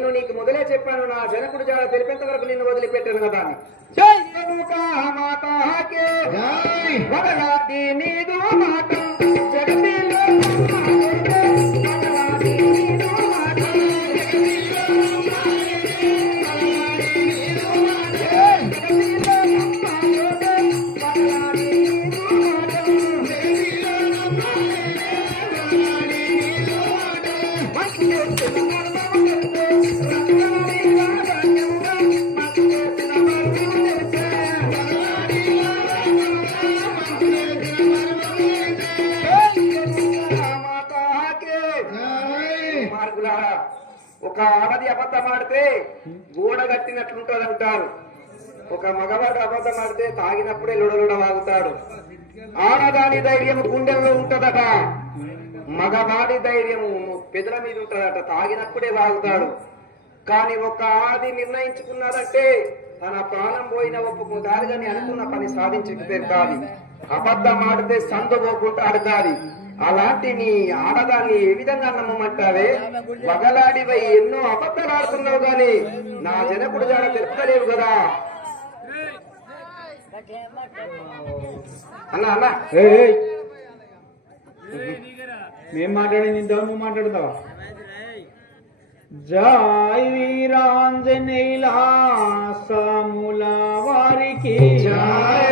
నేను నీకు మొదలే చెప్పాను, నా జనకుడు జాడ తెలిపేంత వరకు నిన్ను వదిలిపెట్టాను కదా అని. ఒక ఆడది అబద్ధం ఆడితే గోడ కట్టినట్లుంటది అంటారు. ఒక మగవాడు అబద్ధం ఆడితే తాగినప్పుడే లొడలుడ వాగుతాడు. ఆడదాని ధైర్యం గుండెల్లో ఉంటదట, మగవాడి ధైర్యం పెదల మీద ఉంటదట, తాగినప్పుడే వాగుతాడు. కానీ ఒక ఆడది నిర్ణయించుకున్నదంటే తన ప్రాణం పోయిన ఒప్పుకుంటారు, కానీ అనుకున్న పని సాధించి పెడతాది. అబద్ధం ఆడితే సందుపోకుండా ఆడతాది. అలాంటి నీ ఆడదాన్ని ఏ విధంగా నమ్మమంటావే? వగలాడిపై ఎన్నో అబద్ధాలు ఆడుతున్నావు గాని నా జనకుడు జాడ తెలుపుతలేవు కదా అన్నా. అన్నా మేం మాట్లాడింది నువ్వు మాట్లాడతావా? జై వీరాంజనేయుల సాముల వారికి జై.